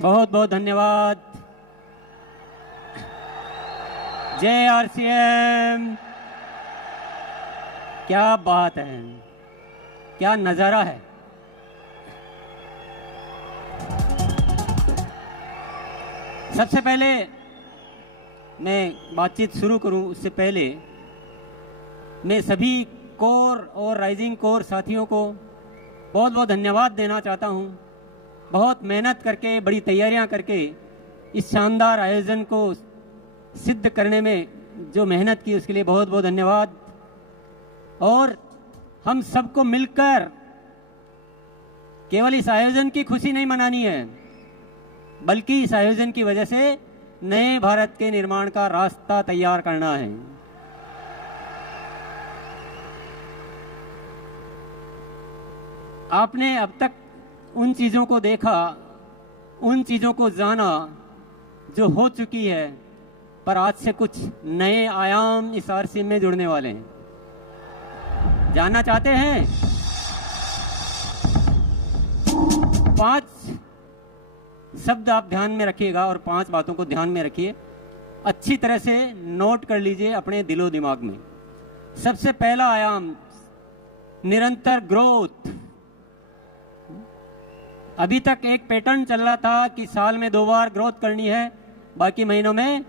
बहुत बहुत धन्यवाद। जय आरसीएम। क्या बात है, क्या नजारा है। सबसे पहले मैं बातचीत शुरू करूं उससे पहले मैं सभी कोर और राइजिंग कोर साथियों को बहुत बहुत धन्यवाद देना चाहता हूं। बहुत मेहनत करके, बड़ी तैयारियां करके इस शानदार आयोजन को सिद्ध करने में जो मेहनत की उसके लिए बहुत बहुत धन्यवाद। और हम सबको मिलकर केवल इस आयोजन की खुशी नहीं मनानी है, बल्कि इस आयोजन की वजह से नए भारत के निर्माण का रास्ता तैयार करना है। आपने अब तक उन चीजों को देखा, उन चीजों को जाना जो हो चुकी है, पर आज से कुछ नए आयाम इस आरसीएम में जुड़ने वाले हैं। जानना चाहते हैं? 5 शब्द आप ध्यान में रखिएगा और 5 बातों को ध्यान में रखिए, अच्छी तरह से नोट कर लीजिए अपने दिलो दिमाग में। सबसे पहला आयाम निरंतर ग्रोथ। अभी तक एक पैटर्न चल रहा था कि साल में 2 बार ग्रोथ करनी है, बाकी महीनों में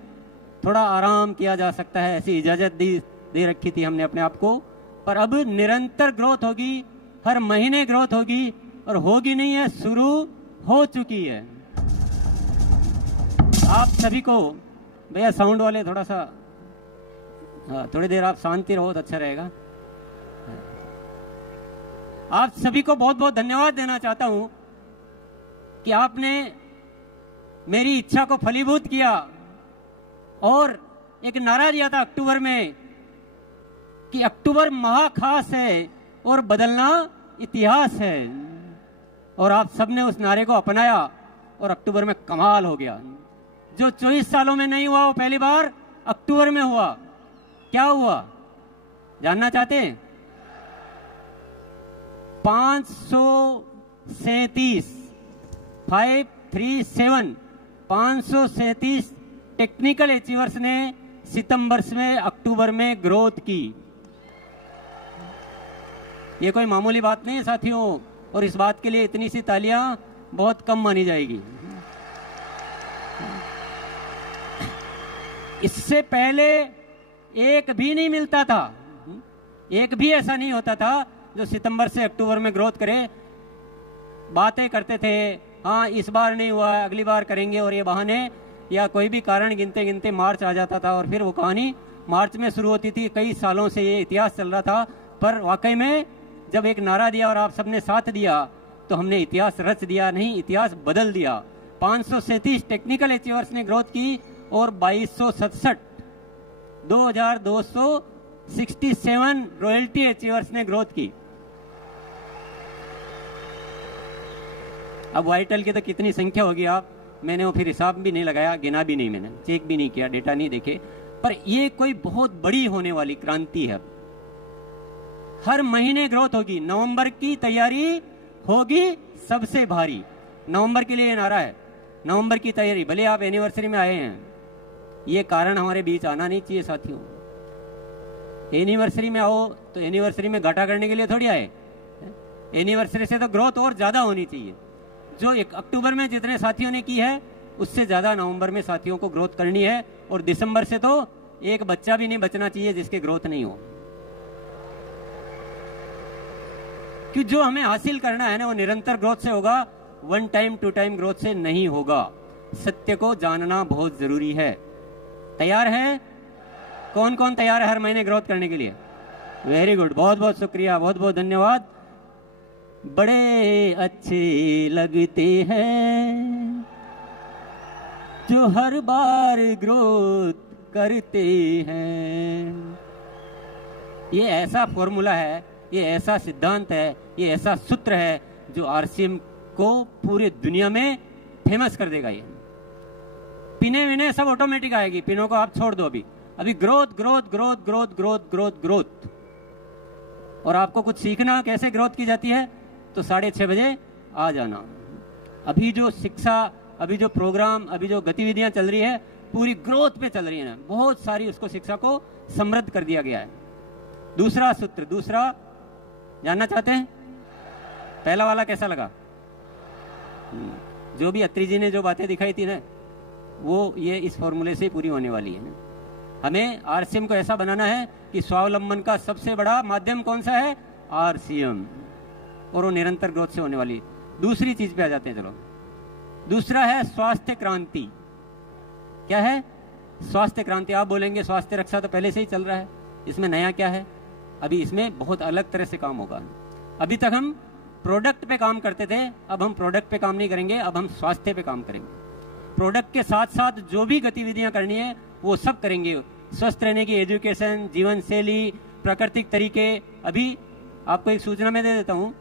थोड़ा आराम किया जा सकता है, ऐसी इजाजत दे रखी थी हमने अपने आप को। पर अब निरंतर ग्रोथ होगी, हर महीने ग्रोथ होगी, और होगी नहीं है, शुरू हो चुकी है। आप सभी को, भैया साउंड वाले थोड़ा सा, थोड़ी देर आप शांति रहो तो अच्छा रहेगा। आप सभी को बहुत बहुत धन्यवाद देना चाहता हूं कि आपने मेरी इच्छा को फलीभूत किया और एक नारा दिया था अक्टूबर में कि अक्टूबर महाखास है और बदलना इतिहास है, और आप सबने उस नारे को अपनाया और अक्टूबर में कमाल हो गया। जो 24 सालों में नहीं हुआ वो पहली बार अक्टूबर में हुआ। क्या हुआ जानना चाहते हैं? 537 टेक्निकल अचीवर्स ने सितंबर में अक्टूबर में ग्रोथ की। ये कोई मामूली बात नहीं है साथियों, और इस बात के लिए इतनी सी तालियां बहुत कम मानी जाएगी। इससे पहले एक भी नहीं मिलता था, एक भी ऐसा नहीं होता था जो सितंबर से अक्टूबर में ग्रोथ करे। बातें करते थे, हाँ इस बार नहीं हुआ, अगली बार करेंगे, और ये बहाने या कोई भी कारण गिनते गिनते मार्च आ जाता था, और फिर वो कहानी मार्च में शुरू होती थी। कई सालों से ये इतिहास चल रहा था, पर वाकई में जब एक नारा दिया और आप सबने साथ दिया तो हमने इतिहास रच दिया, नहीं इतिहास बदल दिया। 537 टेक्निकल अचीवर्स ने ग्रोथ की और 2267 रॉयल्टी अचीवर्स ने ग्रोथ की। अब वाइटल की तो कितनी संख्या होगी मैंने वो फिर हिसाब भी नहीं लगाया, गिना भी नहीं, मैंने चेक भी नहीं किया, डेटा नहीं देखे, पर ये कोई बहुत बड़ी होने वाली क्रांति है। हर महीने ग्रोथ होगी। नवंबर की तैयारी होगी सबसे भारी। नवंबर के लिए नारा है, नवंबर की तैयारी। भले आप एनिवर्सरी में आए हैं, ये कारण हमारे बीच आना नहीं चाहिए साथियों। एनिवर्सरी में आओ तो एनिवर्सरी में घाटा करने के लिए थोड़ी आए। एनिवर्सरी से तो ग्रोथ और ज्यादा होनी चाहिए। जो 1 अक्टूबर में जितने साथियों ने की है उससे ज्यादा नवंबर में साथियों को ग्रोथ करनी है, और दिसंबर से तो एक बच्चा भी नहीं बचना चाहिए जिसके ग्रोथ नहीं हो। कि जो हमें हासिल करना है ना वो निरंतर ग्रोथ से होगा, 1 टाइम 2 टाइम ग्रोथ से नहीं होगा। सत्य को जानना बहुत जरूरी है। तैयार है? कौन कौन तैयार है हर महीने ग्रोथ करने के लिए? वेरी गुड, बहुत बहुत शुक्रिया, बहुत बहुत धन्यवाद। बड़े अच्छे लगते हैं जो हर बार ग्रोथ करते हैं। ये ऐसा फॉर्मूला है, ये ऐसा सिद्धांत है, ये ऐसा सूत्र है जो आरसीएम को पूरी दुनिया में फेमस कर देगा। ये पिने विने सब ऑटोमेटिक आएगी, पिनों को आप छोड़ दो। अभी growth growth growth growth growth growth growth. और आपको कुछ सीखना कैसे ग्रोथ की जाती है तो 6:30 बजे आ जाना। अभी जो शिक्षा अभी जो प्रोग्राम, अभी जो गतिविधियां चल रही है, पूरी ग्रोथ पे चल रही है। बहुत सारी उसको शिक्षा को समृद्ध कर दिया गया है। दूसरा सूत्र, दूसरा जानना चाहते हैं? पहला वाला कैसा लगा? जो भी अत्री जी ने जो बातें दिखाई थी ना, वो ये इस फॉर्मूले से पूरी होने वाली है। हमें आरसीएम को ऐसा बनाना है कि स्वावलंबन का सबसे बड़ा माध्यम कौन सा है? आरसीएम, और वो निरंतर ग्रोथ से होने वाली। दूसरी चीज पे आ जाते हैं। चलो, दूसरा है स्वास्थ्य क्रांति। क्या है स्वास्थ्य क्रांति? आप बोलेंगे स्वास्थ्य रक्षा तो पहले से ही चल रहा है, इसमें नया क्या है? अभी इसमें बहुत अलग तरह से काम होगा। अभी तक हम प्रोडक्ट पे काम करते थे, अब हम प्रोडक्ट पे काम नहीं करेंगे, अब हम स्वास्थ्य पे काम करेंगे। प्रोडक्ट के साथ साथ जो भी गतिविधियां करनी है वो सब करेंगे। स्वस्थ रहने की एजुकेशन, जीवन शैली, प्राकृतिक तरीके। अभी आपको एक सूचना मैं दे देता हूँ,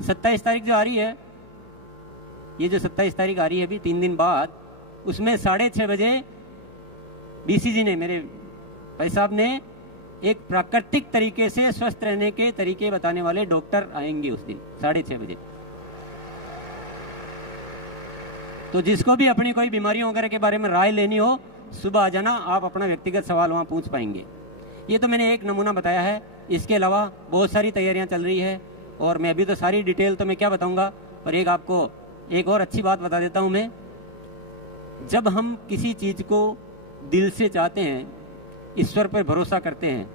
27 तारीख जो आ रही है, ये जो 27 तारीख आ रही है अभी 3 दिन बाद, उसमें 6:30 बजे बीसीजी ने, मेरे भाई साहब ने, एक प्राकृतिक तरीके से स्वस्थ रहने के तरीके बताने वाले डॉक्टर आएंगे उस दिन 6:30 बजे। तो जिसको भी अपनी कोई बीमारियों वगैरह के बारे में राय लेनी हो, सुबह आ जाना, आप अपना व्यक्तिगत सवाल वहां पूछ पाएंगे। ये तो मैंने एक नमूना बताया है, इसके अलावा बहुत सारी तैयारियां चल रही है, और मैं अभी तो सारी डिटेल तो मैं क्या बताऊंगा, पर एक आपको एक और अच्छी बात बता देता हूं मैं। जब हम किसी चीज को दिल से चाहते हैं, ईश्वर पर भरोसा करते हैं,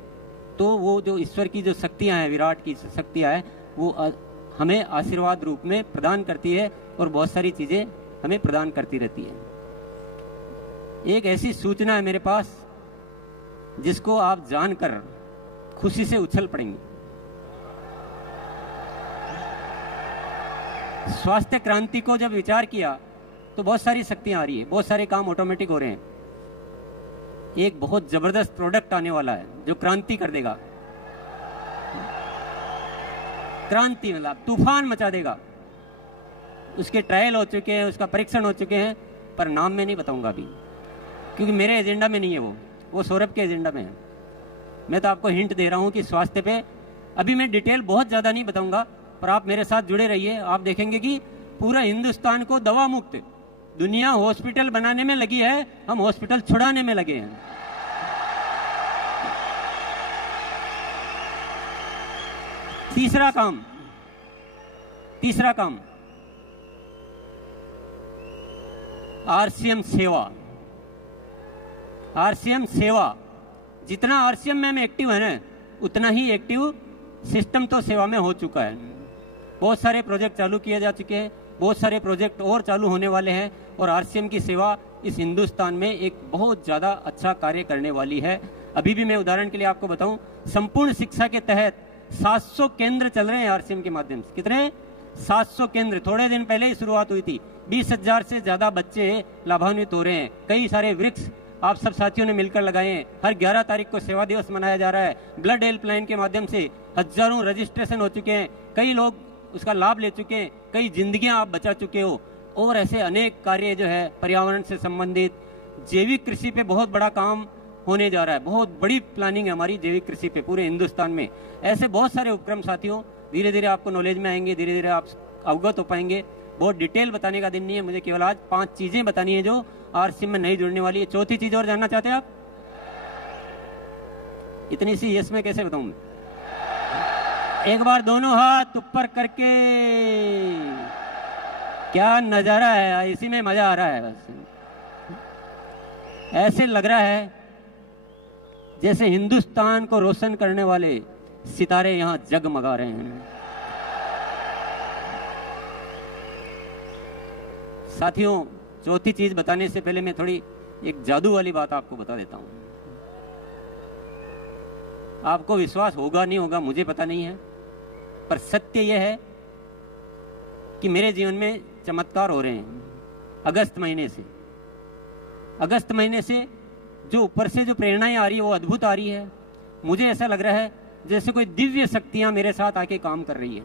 तो वो जो ईश्वर की जो शक्तियां हैं, विराट की शक्तियां हैं, वो हमें आशीर्वाद रूप में प्रदान करती है, और बहुत सारी चीजें हमें प्रदान करती रहती है। एक ऐसी सूचना है मेरे पास जिसको आप जानकर खुशी से उछल पड़ेंगे। स्वास्थ्य क्रांति को जब विचार किया तो बहुत सारी शक्तियां आ रही है, बहुत सारे काम ऑटोमेटिक हो रहे हैं। एक बहुत जबरदस्त प्रोडक्ट आने वाला है जो क्रांति कर देगा। क्रांति मतलब तूफान मचा देगा। उसके ट्रायल हो चुके हैं, उसका परीक्षण हो चुके हैं, पर नाम में नहीं बताऊंगा अभी, क्योंकि मेरे एजेंडा में नहीं है वो सौरभ के एजेंडा में है। मैं तो आपको हिंट दे रहा हूं कि स्वास्थ्य पे अभी मैं डिटेल बहुत ज्यादा नहीं बताऊंगा, पर आप मेरे साथ जुड़े रहिए। आप देखेंगे कि पूरा हिंदुस्तान को दवा मुक्त, दुनिया हॉस्पिटल बनाने में लगी है, हम हॉस्पिटल छुड़ाने में लगे हैं। तीसरा काम आरसीएम सेवा। आरसीएम सेवा, जितना आरसीएम में एक्टिव है ना, उतना ही एक्टिव सिस्टम तो सेवा में हो चुका है। बहुत सारे प्रोजेक्ट चालू किए जा चुके हैं, बहुत सारे प्रोजेक्ट और चालू होने वाले हैं, और आरसीएम की सेवा इस हिंदुस्तान में एक बहुत ज्यादा अच्छा कार्य करने वाली है। अभी भी मैं उदाहरण के लिए आपको बताऊं, संपूर्ण शिक्षा के तहत 700 केंद्र चल रहे हैं आरसीएम के माध्यम से। कितने? 700 केंद्र। थोड़े दिन पहले ही शुरुआत हुई थी, 20,000 से ज्यादा बच्चे लाभान्वित हो रहे हैं। कई सारे वृक्ष आप सब साथियों ने मिलकर लगाए हैं। हर 11 तारीख को सेवा दिवस मनाया जा रहा है। ब्लड हेल्पलाइन के माध्यम से हजारों रजिस्ट्रेशन हो चुके हैं, कई लोग उसका लाभ ले चुके हैं, कई जिंदगियां आप बचा चुके हो, और ऐसे अनेक कार्य जो है पर्यावरण से संबंधित, जैविक कृषि पे बहुत बड़ा काम होने जा रहा है। बहुत बड़ी प्लानिंग है हमारी जैविक कृषि पे पूरे हिंदुस्तान में। ऐसे बहुत सारे उपक्रम साथियों धीरे धीरे आपको नॉलेज में आएंगे, धीरे धीरे आप अवगत हो पाएंगे। बहुत डिटेल बताने का दिन नहीं है, मुझे केवल आज 5 चीजें बतानी है जो आरसीएम में नहीं जुड़ने वाली है। चौथी चीज और जानना चाहते हैं आप? इतनी सी यस में कैसे बताऊं? एक बार दोनों हाथ ऊपर करके, क्या नजारा है, इसी में मजा आ रहा है। बस ऐसे लग रहा है जैसे हिंदुस्तान को रोशन करने वाले सितारे यहां जगमगा रहे हैं। साथियों, चौथी चीज बताने से पहले मैं थोड़ी एक जादू वाली बात आपको बता देता हूं। आपको विश्वास होगा नहीं होगा मुझे पता नहीं है, पर सत्य यह है कि मेरे जीवन में चमत्कार हो रहे हैं। अगस्त महीने से जो ऊपर से जो प्रेरणाएं आ रही है वो अद्भुत आ रही है। मुझे ऐसा लग रहा है जैसे कोई दिव्य शक्तियां मेरे साथ आके काम कर रही है।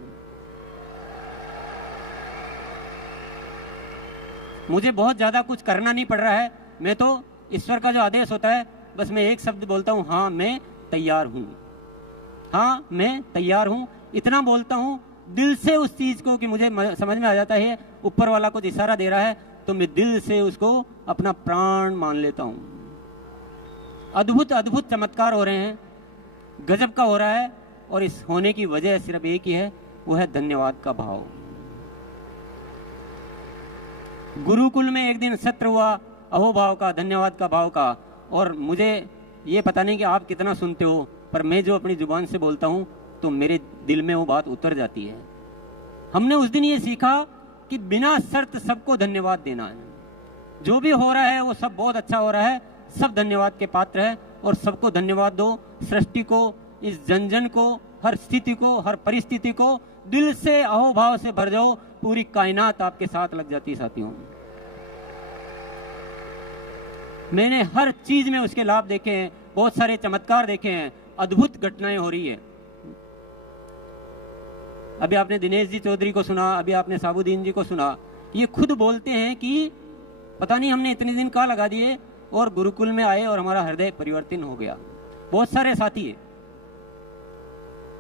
मुझे बहुत ज्यादा कुछ करना नहीं पड़ रहा है, मैं तो ईश्वर का जो आदेश होता है बस मैं एक शब्द बोलता हूं, हाँ मैं तैयार हूं, हाँ मैं तैयार हूं। इतना बोलता हूं दिल से उस चीज को, कि मुझे समझ में आ जाता है ऊपर वाला कुछ इशारा दे रहा है, तो मैं दिल से उसको अपना प्राण मान लेता हूं। अद्भुत अद्भुत चमत्कार हो रहे हैं, गजब का हो रहा है, और इस होने की वजह सिर्फ एक ही है, वो है धन्यवाद का भाव। गुरुकुल में एक दिन सत्र हुआ अहोभाव का, धन्यवाद का भाव का, और मुझे ये पता नहीं कि आप कितना सुनते हो, पर मैं जो अपनी जुबान से बोलता हूं तो मेरे दिल में वो बात उतर जाती है। हमने उस दिन ये सीखा कि बिना शर्त सबको धन्यवाद देना है। जो भी हो रहा है वो सब बहुत अच्छा हो रहा है, सब धन्यवाद के पात्र है, और सबको धन्यवाद दो। सृष्टि को, इस जन जन को, हर स्थिति को, हर परिस्थिति को दिल से अहोभाव से भर जाओ, पूरी कायनात आपके साथ लग जाती है। साथियों, मैंने हर चीज में उसके लाभ देखे हैं, बहुत सारे चमत्कार देखे हैं, अद्भुत घटनाएं हो रही है। अभी आपने दिनेश जी चौधरी को सुना, अभी आपने साबुद्दीन जी को सुना, ये खुद बोलते हैं कि पता नहीं हमने इतने दिन कहाँ लगा दिए और गुरुकुल में आए और हमारा हृदय परिवर्तन हो गया। बहुत सारे साथी है।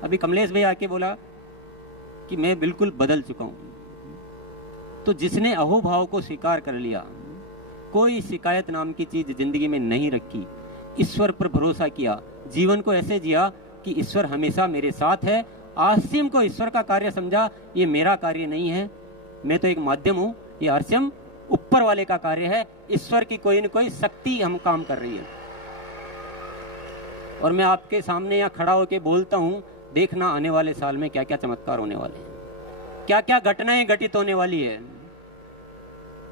अभी कमलेश भाई आके बोला कि मैं बिल्कुल बदल चुका हूं। तो जिसने अहोभाव को स्वीकार कर लिया, कोई शिकायत नाम की चीज जिंदगी में नहीं रखी, ईश्वर पर भरोसा किया, जीवन को ऐसे जिया कि ईश्वर हमेशा मेरे साथ है, आरसीएम को ईश्वर का कार्य समझा, ये मेरा कार्य नहीं है, मैं तो एक माध्यम हूं, ये आरसीएम ऊपर वाले का कार्य है, ईश्वर की कोई न कोई शक्ति हम काम कर रही है। और मैं आपके सामने यहाँ खड़ा होकर बोलता हूं, देखना आने वाले साल में क्या क्या चमत्कार होने वाले हैं, क्या क्या घटनाएं घटित होने वाली है।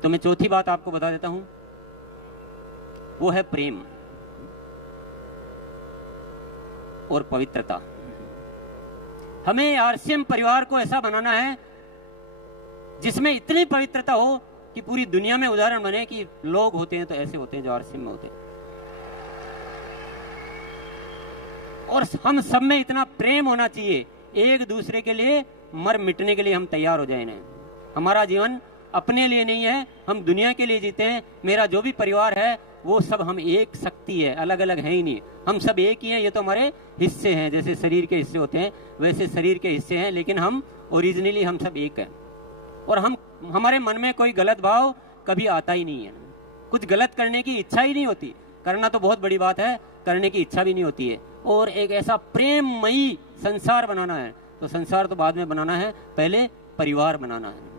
तो मैं चौथी बात आपको बता देता हूं, वो है प्रेम और पवित्रता। हमें आरसीएम परिवार को ऐसा बनाना है जिसमें इतनी पवित्रता हो कि पूरी दुनिया में उदाहरण बने कि लोग होते हैं तो ऐसे होते हैं जो आरसीएम में होते हैं। और हम सब में इतना प्रेम होना चाहिए, एक दूसरे के लिए मर मिटने के लिए हम तैयार हो जाए। हमारा जीवन अपने लिए नहीं है, हम दुनिया के लिए जीते हैं। मेरा जो भी परिवार है वो सब हम एक शक्ति है, अलग अलग है ही नहीं, हम सब एक ही हैं। ये तो हमारे हिस्से हैं, जैसे शरीर के हिस्से होते हैं वैसे शरीर के हिस्से हैं, लेकिन हम ओरिजिनली हम सब एक हैं। और हमारे मन में कोई गलत भाव कभी आता ही नहीं है, कुछ गलत करने की इच्छा ही नहीं होती। करना तो बहुत बड़ी बात है, करने की इच्छा भी नहीं होती है। और एक ऐसा प्रेममयी संसार बनाना है, तो संसार तो बाद में बनाना है, पहले परिवार बनाना है।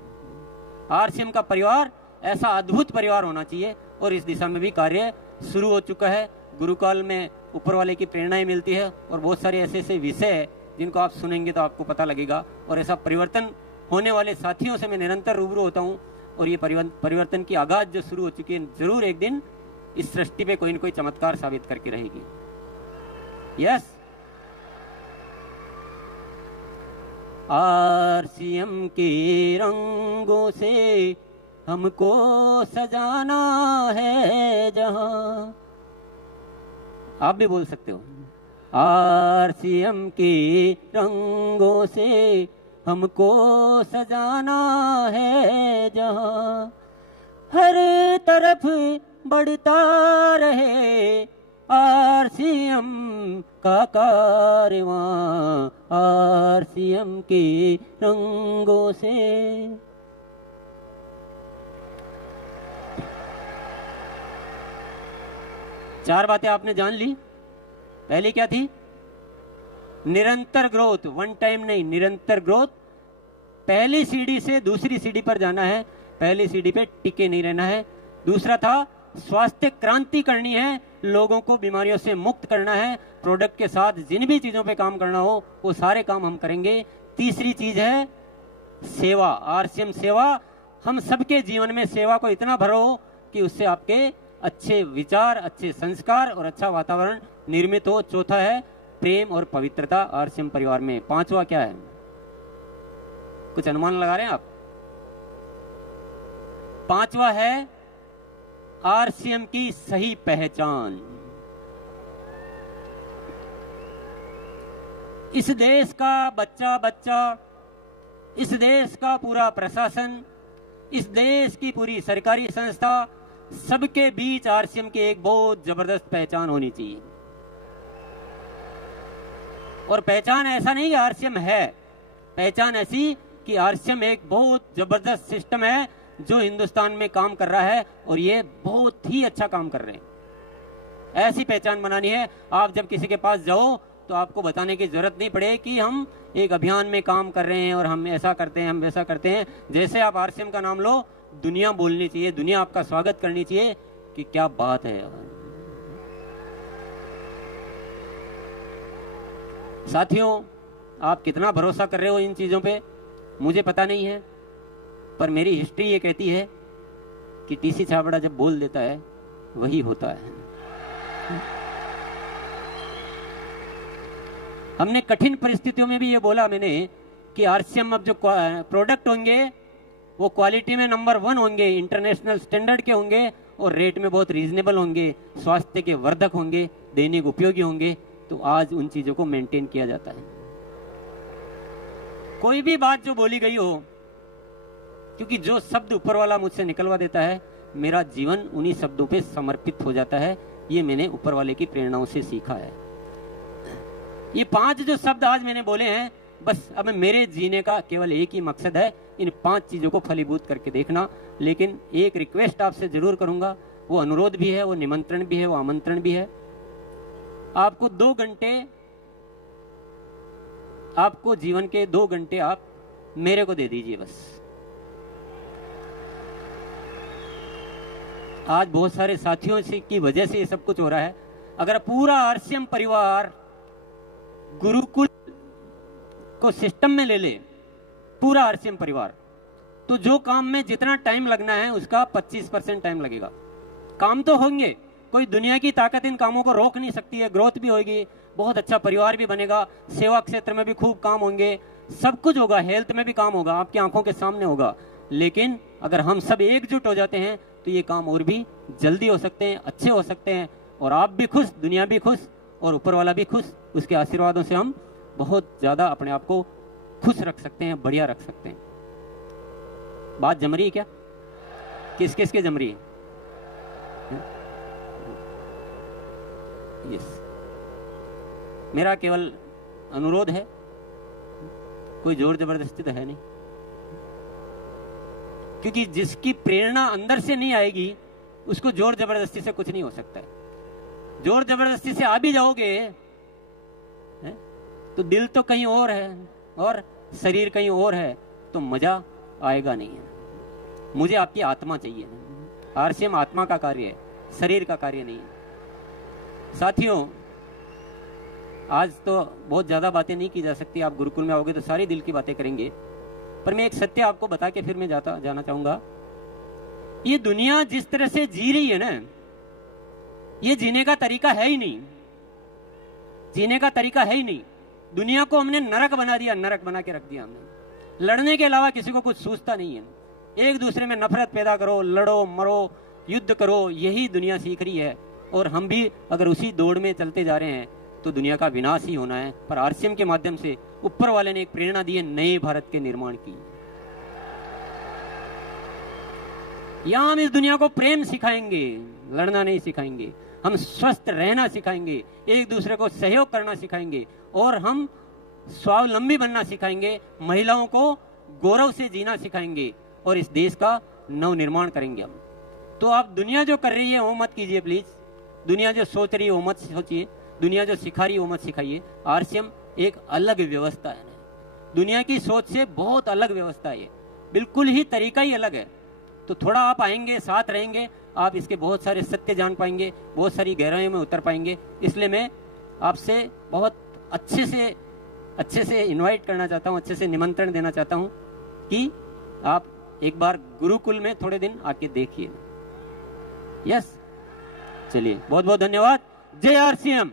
आरसीएम का परिवार ऐसा अद्भुत परिवार होना चाहिए, और इस दिशा में भी कार्य शुरू हो चुका है। गुरुकाल में ऊपर वाले की प्रेरणाएं मिलती है, और बहुत सारे ऐसे ऐसे विषय है जिनको आप सुनेंगे तो आपको पता लगेगा। और ऐसा परिवर्तन होने वाले साथियों से मैं निरंतर रूबरू होता हूँ, और ये परिवर्तन की आगाज जो शुरू हो चुकी है, जरूर एक दिन इस सृष्टि पे कोई न कोई चमत्कार साबित करके रहेगी। यस, आरसीएम के रंगों से हमको सजाना है जहां। आप भी बोल सकते हो, आरसीएम के रंगों से हमको सजाना है जहां, हर तरफ बढ़ता रहे आरसीएम का कारवां, आरसीएम के रंगों से। चार बातें आपने जान ली। पहली क्या थी? निरंतर ग्रोथ, वन टाइम नहीं, निरंतर ग्रोथ। पहली सीढ़ी से दूसरी सीढ़ी पर जाना है, पहली सीढ़ी पे टिके नहीं रहना है। दूसरा था स्वास्थ्य क्रांति करनी है, लोगों को बीमारियों से मुक्त करना है। प्रोडक्ट के साथ जिन भी चीजों पे काम करना हो वो सारे काम हम करेंगे। तीसरी चीज है सेवा, आरसीएम सेवा। हम सबके जीवन में सेवा को इतना भरो कि उससे आपके अच्छे विचार, अच्छे संस्कार और अच्छा वातावरण निर्मित हो। चौथा है प्रेम और पवित्रता आरसीएम परिवार में। पांचवा क्या है? कुछ अनुमान लगा रहे हैं आप? पांचवा है आरसीएम की सही पहचान। इस देश का बच्चा बच्चा, इस देश का पूरा प्रशासन, इस देश की पूरी सरकारी संस्था, सबके बीच आरसीएम की एक बहुत जबरदस्त पहचान होनी चाहिए। और पहचान ऐसा नहीं कि आरसीएम है, पहचान ऐसी कि आरसीएम एक बहुत जबरदस्त सिस्टम है जो हिंदुस्तान में काम कर रहा है और ये बहुत ही अच्छा काम कर रहे हैं। ऐसी पहचान बनानी है। आप जब किसी के पास जाओ तो आपको बताने की जरूरत नहीं पड़े कि हम एक अभियान में काम कर रहे हैं और हम ऐसा करते हैं, हम वैसा करते हैं। जैसे आप आरसीएम का नाम लो, दुनिया बोलनी चाहिए, दुनिया आपका स्वागत करनी चाहिए कि क्या बात है। साथियों, आप कितना भरोसा कर रहे हो इन चीजों पे मुझे पता नहीं है, पर मेरी हिस्ट्री ये कहती है कि टीसी छाबड़ा जब बोल देता है वही होता है। हमने कठिन परिस्थितियों में भी ये बोला मैंने कि आरसीएम अब जो प्रोडक्ट होंगे वो क्वालिटी में नंबर 1 होंगे, इंटरनेशनल स्टैंडर्ड के होंगे और रेट में बहुत रीजनेबल होंगे, स्वास्थ्य के वर्धक होंगे, दैनिक उपयोगी होंगे। तो आज उन चीजों को मेंटेन किया जाता है। कोई भी बात जो बोली गई हो, क्योंकि जो शब्द ऊपर वाला मुझसे निकलवा देता है, मेरा जीवन उन्हीं शब्दों पे समर्पित हो जाता है। ये मैंने ऊपर वाले की प्रेरणाओं से सीखा है। ये 5 जो शब्द आज मैंने बोले हैं, बस अब मेरे जीने का केवल एक ही मकसद है, इन 5 चीजों को फलीभूत करके देखना। लेकिन एक रिक्वेस्ट आपसे जरूर करूंगा, वो अनुरोध भी है, वो निमंत्रण भी है, वो आमंत्रण भी है। आपको 2 घंटे, आपको जीवन के 2 घंटे आप मेरे को दे दीजिए बस। आज बहुत सारे साथियों से की वजह से ये सब कुछ हो रहा है। अगर पूरा आरसीएम परिवार गुरुकुल को सिस्टम में ले ले, पूरा आरसीएम परिवार, तो जो काम में जितना टाइम लगना है उसका 25% टाइम लगेगा। काम तो होंगे, कोई दुनिया की ताकत इन कामों को रोक नहीं सकती है। ग्रोथ भी होगी, बहुत अच्छा परिवार भी बनेगा, सेवा क्षेत्र में भी खूब काम होंगे, सब कुछ होगा, हेल्थ में भी काम होगा, आपकी आंखों के सामने होगा। लेकिन अगर हम सब एकजुट हो जाते हैं तो ये काम और भी जल्दी हो सकते हैं, अच्छे हो सकते हैं, और आप भी खुश, दुनिया भी खुश और ऊपर वाला भी खुश। उसके आशीर्वादों से हम बहुत ज्यादा अपने आप को खुश रख सकते हैं, बढ़िया रख सकते हैं। बात जम रही है क्या? किस किस के जम रही है? यस, मेरा केवल अनुरोध है, कोई जोर जबरदस्ती तो है नहीं, क्योंकि जिसकी प्रेरणा अंदर से नहीं आएगी उसको जोर जबरदस्ती से कुछ नहीं हो सकता है। जोर जबरदस्ती से आ भी जाओगे तो दिल तो कहीं और है और शरीर कहीं और है, तो मजा आएगा नहीं है। मुझे आपकी आत्मा चाहिए। आरसीएम आत्मा का कार्य है, शरीर का कार्य नहीं है। साथियों, आज तो बहुत ज्यादा बातें नहीं की जा सकती, आप गुरुकुल में आओगे तो सारी दिल की बातें करेंगे, पर मैं एक सत्य आपको बता के फिर मैं जाना चाहूंगा। ये दुनिया जिस तरह से जी रही है ना, ये जीने का तरीका है ही नहीं, जीने का तरीका है ही नहीं। दुनिया को हमने नरक बना दिया, नरक बना के रख दिया हमने। लड़ने के अलावा किसी को कुछ सूझता नहीं है। एक दूसरे में नफरत पैदा करो, लड़ो, मरो, युद्ध करो, यही दुनिया सीख रही है। और हम भी अगर उसी दौड़ में चलते जा रहे हैं तो दुनिया का विनाश ही होना है। पर आरसीएम के माध्यम से ऊपर वाले ने एक प्रेरणा दी है नए भारत के निर्माण की। यहां हम इस दुनिया को प्रेम सिखाएंगे, लड़ना नहीं सिखाएंगे। हम स्वस्थ रहना सिखाएंगे, एक दूसरे को सहयोग करना सिखाएंगे और हम स्वावलंबी बनना सिखाएंगे। महिलाओं को गौरव से जीना सिखाएंगे और इस देश का नव निर्माण करेंगे हम। तो आप दुनिया जो कर रही है वो मत कीजिए प्लीज, दुनिया जो सोच रही है वो मत सोचिए, दुनिया जो सिखा रही है वो मत सिखाइए। आरसीएम एक अलग व्यवस्था है, दुनिया की सोच से बहुत अलग व्यवस्था है, बिल्कुल ही तरीका ही अलग है। तो थोड़ा आप आएंगे, साथ रहेंगे, आप इसके बहुत सारे सत्य जान पाएंगे, बहुत सारी गहराइयों में उतर पाएंगे। इसलिए मैं आपसे बहुत अच्छे से इनवाइट करना चाहता हूँ, अच्छे से निमंत्रण देना चाहता हूँ कि आप एक बार गुरुकुल में थोड़े दिन आके देखिए। यस, चलिए, बहुत बहुत धन्यवाद। जय आरसीएम।